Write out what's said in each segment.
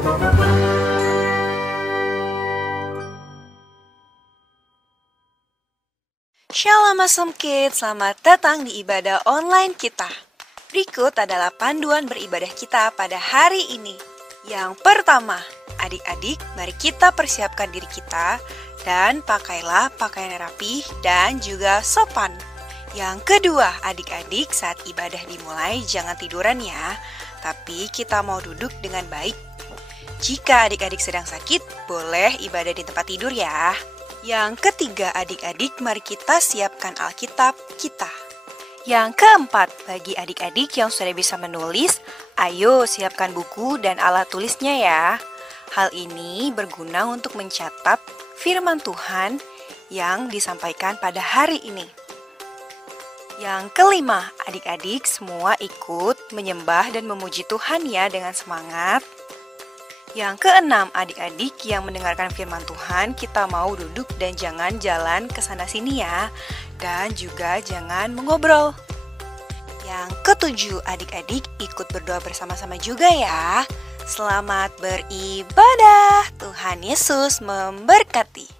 Shalom Awesome Kids, selamat datang di ibadah online kita. Berikut adalah panduan beribadah kita pada hari ini. Yang pertama, adik-adik, mari kita persiapkan diri kita dan pakailah pakaian rapi dan juga sopan. Yang kedua, adik-adik, saat ibadah dimulai jangan tiduran ya, tapi kita mau duduk dengan baik. Jika adik-adik sedang sakit, boleh ibadah di tempat tidur ya. Yang ketiga, adik-adik, mari kita siapkan Alkitab kita. Yang keempat, bagi adik-adik yang sudah bisa menulis, ayo siapkan buku dan alat tulisnya ya. Hal ini berguna untuk mencatat firman Tuhan yang disampaikan pada hari ini. Yang kelima, adik-adik semua ikut menyembah dan memuji Tuhan ya dengan semangat. Yang keenam, adik-adik yang mendengarkan firman Tuhan, kita mau duduk dan jangan jalan ke sana sini ya. Dan juga jangan mengobrol. Yang ketujuh, adik-adik ikut berdoa bersama-sama juga ya. Selamat beribadah. Tuhan Yesus memberkati.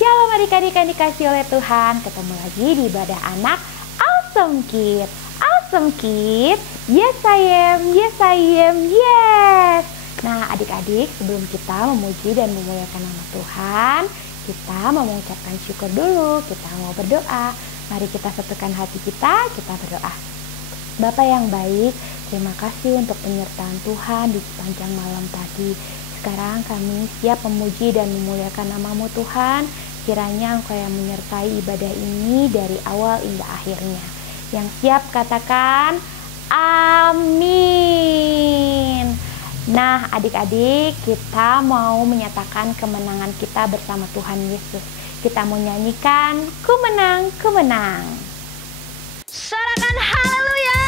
Shalom adik-adik yang dikasih oleh Tuhan. Ketemu lagi di ibadah anak Awesome Kids. Awesome Kids, yes I am, yes I am, yes. Nah adik-adik, sebelum kita memuji dan memuliakan nama Tuhan, kita mau mengucapkan syukur dulu, kita mau berdoa. Mari kita satukan hati kita berdoa. Bapa yang baik, terima kasih untuk penyertaan Tuhan di sepanjang malam tadi. Sekarang kami siap memuji dan memuliakan nama-Mu Tuhan. Kiranya Engkau yang menyertai ibadah ini dari awal hingga akhirnya. Yang siap katakan, amin. Nah adik-adik, kita mau menyatakan kemenangan kita bersama Tuhan Yesus. Kita mau nyanyikan, ku menang, ku menang. Sorakan haleluya.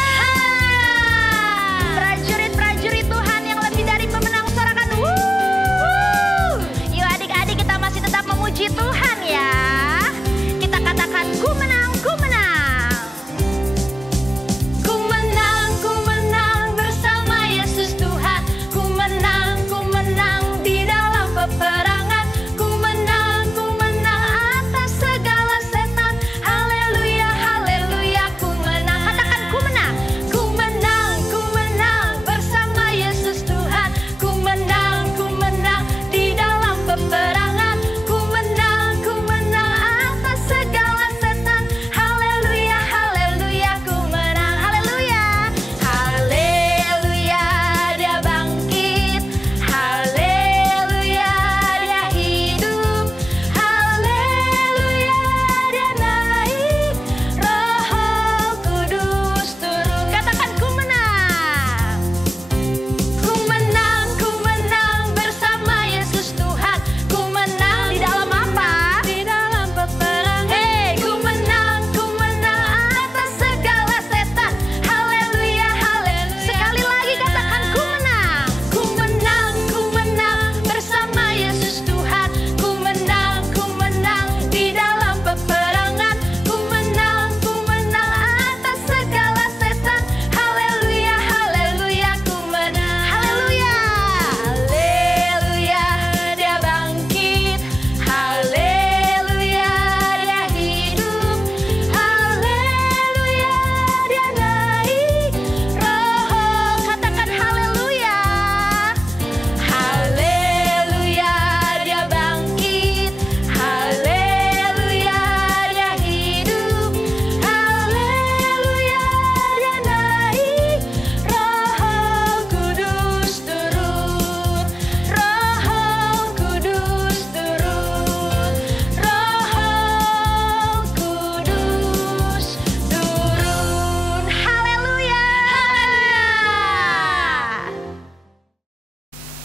Prajurit-prajurit Tuhan yang lebih dari pemenang, sorakan wuh. Yuk adik-adik, kita masih tetap memuji Tuhan ya. Kita katakan, ku menang, ku menang.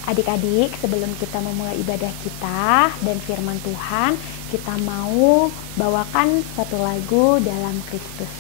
Adik-adik, sebelum kita memulai ibadah kita dan firman Tuhan, kita mau bawakan satu lagu dalam Kristus.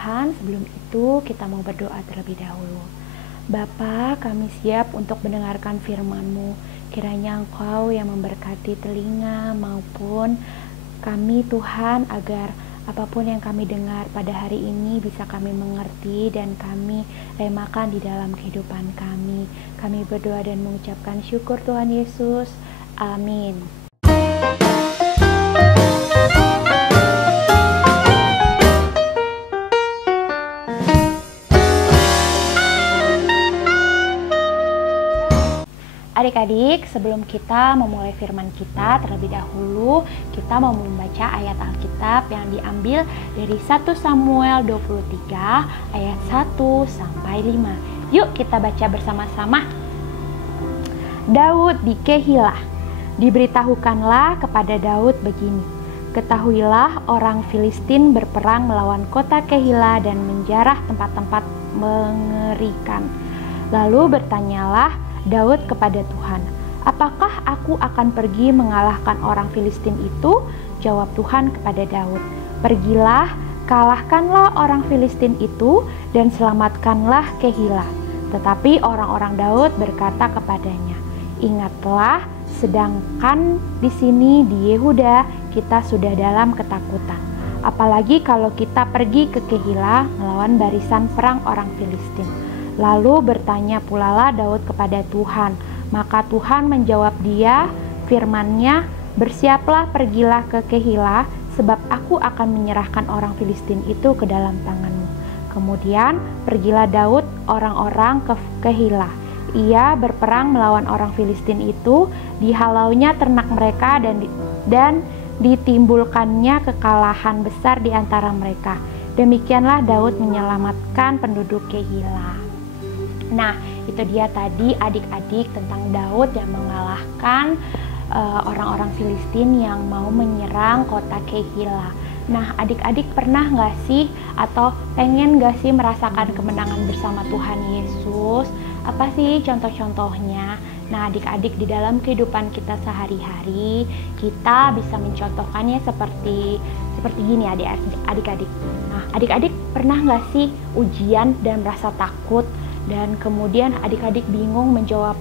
Tuhan, sebelum itu kita mau berdoa terlebih dahulu. Bapa, kami siap untuk mendengarkan firman-Mu. Kiranya Engkau yang memberkati telinga maupun kami Tuhan, agar apapun yang kami dengar pada hari ini bisa kami mengerti dan kami remakan di dalam kehidupan kami. Kami berdoa dan mengucapkan syukur Tuhan Yesus. Amin. Adik-adik, sebelum kita memulai firman kita, terlebih dahulu kita mau membaca ayat Alkitab yang diambil dari 1 Samuel 23 ayat 1 sampai 5. Yuk kita baca bersama-sama. Daud di Kehilah. Diberitahukanlah kepada Daud begini: ketahuilah orang Filistin berperang melawan kota Kehilah dan menjarah tempat-tempat mengerikan. Lalu bertanyalah Daud kepada Tuhan, apakah aku akan pergi mengalahkan orang Filistin itu? Jawab Tuhan kepada Daud, pergilah, kalahkanlah orang Filistin itu dan selamatkanlah Kehilah. Tetapi orang-orang Daud berkata kepadanya, ingatlah, sedangkan di sini di Yehuda kita sudah dalam ketakutan. Apalagi kalau kita pergi ke Kehilah melawan barisan perang orang Filistin. Lalu bertanya pulalah Daud kepada Tuhan. Maka Tuhan menjawab dia, firman-Nya, bersiaplah, pergilah ke Kehilah, sebab aku akan menyerahkan orang Filistin itu ke dalam tanganmu. Kemudian pergilah Daud orang-orang ke Kehilah. Ia berperang melawan orang Filistin itu, dihalaunya ternak mereka dan ditimbulkannya kekalahan besar di antara mereka. Demikianlah Daud menyelamatkan penduduk Kehilah. Nah, itu dia tadi adik-adik tentang Daud yang mengalahkan orang-orang Filistin yang mau menyerang kota Kehilah. Nah, adik-adik pernah nggak sih atau pengen nggak sih merasakan kemenangan bersama Tuhan Yesus? Apa sih contoh-contohnya? Nah, adik-adik di dalam kehidupan kita sehari-hari, kita bisa mencontohkannya seperti gini adik-adik. Nah, adik-adik pernah nggak sih ujian dan merasa takut? Dan kemudian adik-adik bingung menjawab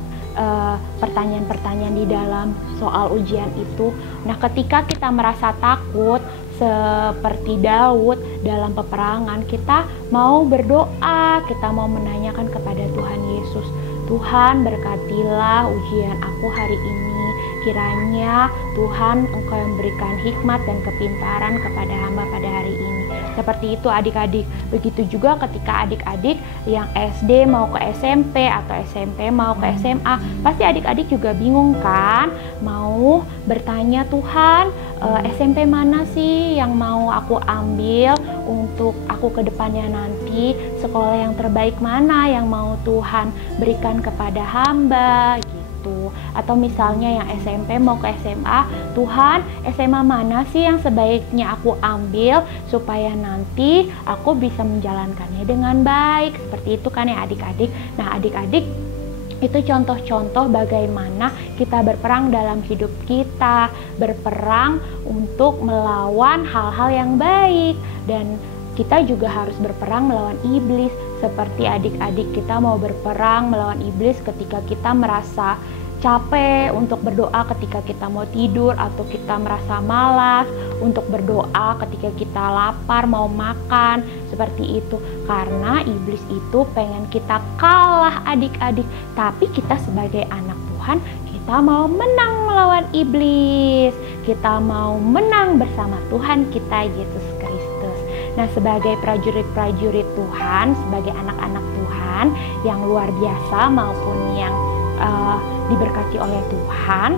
pertanyaan-pertanyaan di dalam soal ujian itu. Nah, ketika kita merasa takut seperti Daud dalam peperangan, kita mau berdoa, kita mau menanyakan kepada Tuhan Yesus, Tuhan berkatilah ujian aku hari ini. Kiranya Tuhan Engkau yang berikan hikmat dan kepintaran kepada hamba pada hari ini. Seperti itu adik-adik. Begitu juga ketika adik-adik yang SD mau ke SMP atau SMP mau ke SMA, pasti adik-adik juga bingung kan? Mau bertanya, Tuhan SMP mana sih yang mau aku ambil untuk aku ke depannya nanti? Sekolah yang terbaik mana yang mau Tuhan berikan kepada hamba? Atau misalnya yang SMP mau ke SMA, Tuhan SMA mana sih yang sebaiknya aku ambil supaya nanti aku bisa menjalankannya dengan baik. Seperti itu kan ya adik-adik. Nah adik-adik, itu contoh-contoh bagaimana kita berperang dalam hidup kita, berperang untuk melawan hal-hal yang baik, dan kita juga harus berperang melawan iblis. Seperti adik-adik kita mau berperang melawan iblis ketika kita merasa capek untuk berdoa ketika kita mau tidur, atau kita merasa malas untuk berdoa ketika kita lapar mau makan, seperti itu. Karena iblis itu pengen kita kalah adik-adik, tapi kita sebagai anak Tuhan, kita mau menang melawan iblis, kita mau menang bersama Tuhan kita Yesus Kristus. Nah, sebagai prajurit-prajurit Tuhan, sebagai anak-anak Tuhan yang luar biasa maupun yang diberkati oleh Tuhan,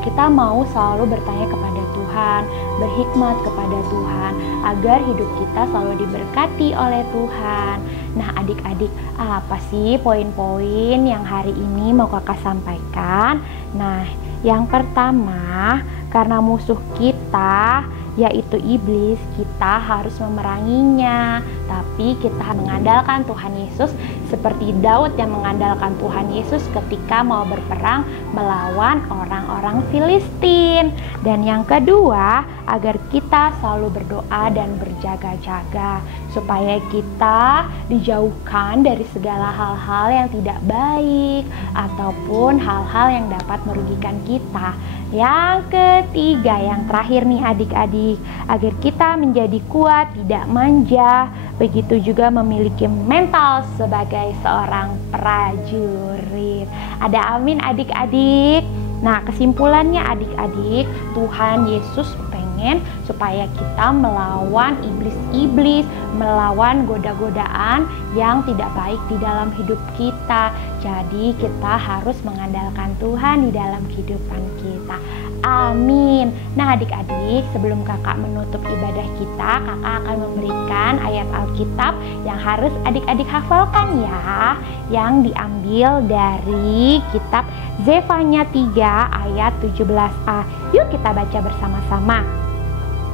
kita mau selalu bertanya kepada Tuhan, berhikmat kepada Tuhan, agar hidup kita selalu diberkati oleh Tuhan. Nah adik-adik, apa sih poin-poin yang hari ini mau kakak sampaikan? Nah, yang pertama, karena musuh kita yaitu iblis, kita harus memeranginya. Tapi kita mengandalkan Tuhan Yesus seperti Daud yang mengandalkan Tuhan Yesus ketika mau berperang melawan orang-orang Filistin. Dan yang kedua, agar kita selalu berdoa dan berjaga-jaga supaya kita dijauhkan dari segala hal-hal yang tidak baik ataupun hal-hal yang dapat merugikan kita. Yang ketiga, yang terakhir nih adik-adik, agar kita menjadi kuat, tidak manja, begitu juga memiliki mental sebagai seorang prajurit. Ada amin adik-adik. Nah, kesimpulannya adik-adik, Tuhan Yesus pengen supaya kita melawan iblis-iblis, melawan goda-godaan yang tidak baik di dalam hidup kita. Jadi kita harus mengandalkan Tuhan di dalam kehidupan kita. Amin. Nah adik-adik, sebelum kakak menutup ibadah kita, kakak akan memberikan ayat Alkitab yang harus adik-adik hafalkan ya, yang diambil dari kitab Zefanya 3 ayat 17a. Yuk kita baca bersama-sama.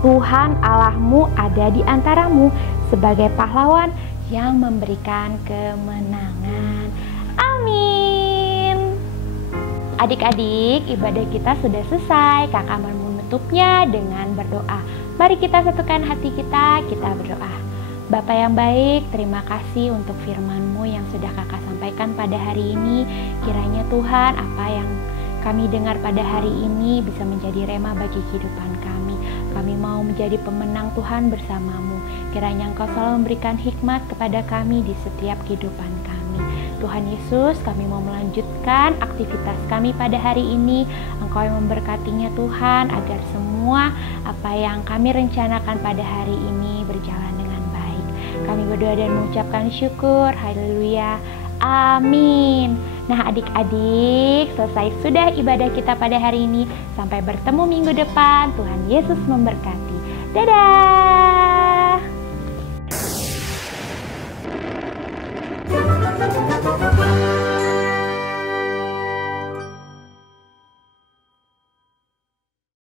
Tuhan Allahmu ada di antaramu sebagai pahlawan yang memberikan kemenangan. Amin. Adik-adik, ibadah kita sudah selesai. Kakak menutupnya dengan berdoa. Mari kita satukan hati kita berdoa. Bapa yang baik, terima kasih untuk firman-Mu yang sudah kakak sampaikan pada hari ini. Kiranya Tuhan, apa yang kami dengar pada hari ini bisa menjadi rema bagi kehidupan kami. Kami mau menjadi pemenang Tuhan bersama-Mu. Kiranya Engkau selalu memberikan hikmat kepada kami di setiap kehidupan kami. Tuhan Yesus, kami mau melanjutkan aktivitas kami pada hari ini. Engkau yang memberkatinya Tuhan, agar semua apa yang kami rencanakan pada hari ini berjalan dengan baik. Kami berdoa dan mengucapkan syukur. Haleluya. Amin. Nah adik-adik, selesai sudah ibadah kita pada hari ini. Sampai bertemu minggu depan. Tuhan Yesus memberkati. Dadah.